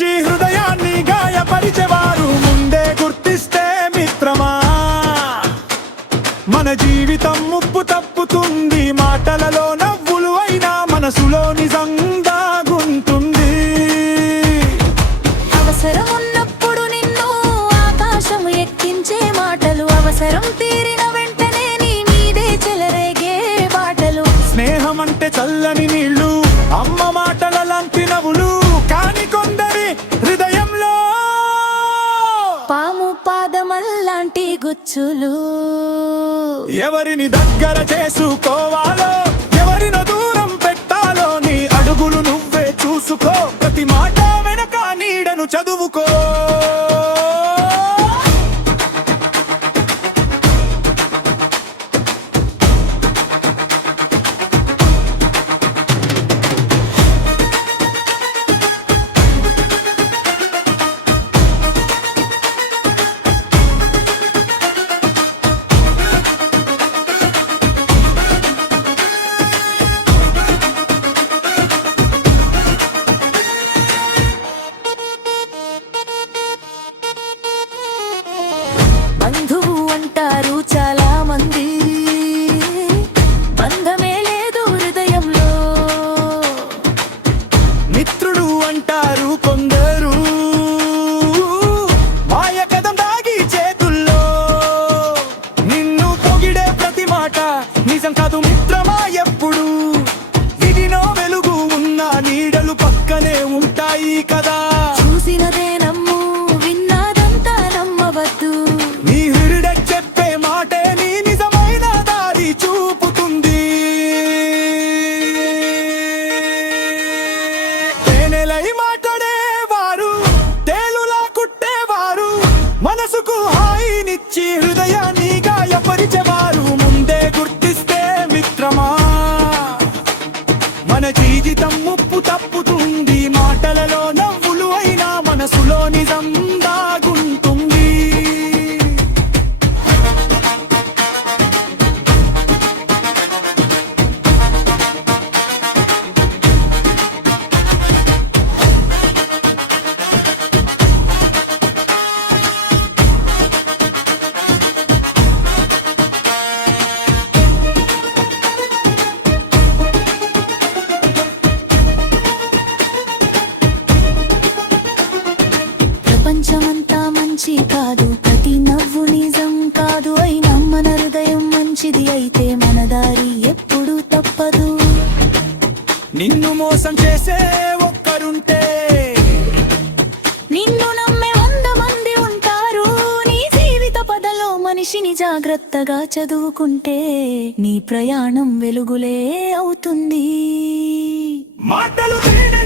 నిచ్చి హృదయాన్ని గాయపరిచేవారు ముందే గుర్తిస్తే మిత్రమా మన జీవితం ముప్పు తప్పుతుంది. మాటలలో నవ్వులు అయినా మనసులో నిజంగా గుంటుంది. అవసరం ఉన్నప్పుడు నిన్ను ఆకాశము ఎక్కించే మాటలు, అవసరం తీరిన వెంటనే నీ మీదే చెలరేగే బాటలు. స్నేహం అంటే చల్లని నీళ్లు, అమ్మ మాటల లాంటి నవ్వులు, కాని కొందరి హృదయంలో పాము పాదమల్లాంటి గుచ్చులు. ఎవరిని దగ్గర చేసుకోవాలో ఎవరినో దూరం పెట్టాలో నీ అడుగులు నువ్వే చూసుకో. ప్రతి మాట వెనక నీడను చదువుకో. బంధువు అంటారు చాలా మంది, బంధమే లేదు హృదయంలో. మిత్రుడు అంటారు కొందరు, మాయ కదం దాగి చేతుల్లో. నిన్ను పొగిడే ప్రతి మాట నిజం కాదు మిత్రమా ఎప్పుడు. విడినో వెలుగు ఉన్న నీడలు పక్కనే ఉంటాయి కదా. చూసినదే నమ్ము, విన్నదంతా నమ్మవద్దు. నీ హృదయ చెప్పే మాటే నీ నిజమైన దారి చూపుతుంది. తేనెలై మాట్లాడేవారు, తేలులా కుట్టేవారు, మనసుకు హాయినిచ్చి హృదయాన్ని గాయపరిచేవారు ముందే గుర్తిస్తే మిత్రమా మన జీవితం ముప్పు తప్పుతుంది. మాటలలో నవ్వులు అయినా మనసులో నిజం దాగుంటుంది. ప్రపంచమంతా మంచి కాదు, ప్రతి నవ్వు నిజం కాదు. అయినా మన హృదయం మంచిది అయితే మన దారి ఎప్పుడు తప్పదు. నిన్ను మోసం చేసే ఒక్కరుంటే నిన్ను నమ్మే 100 మంది ఉంటారు. నీ జీవిత పదలో మనిషిని జాగ్రత్తగా చదువుకుంటే నీ ప్రయాణం వెలుగులే అవుతుంది. మాటలు తేనె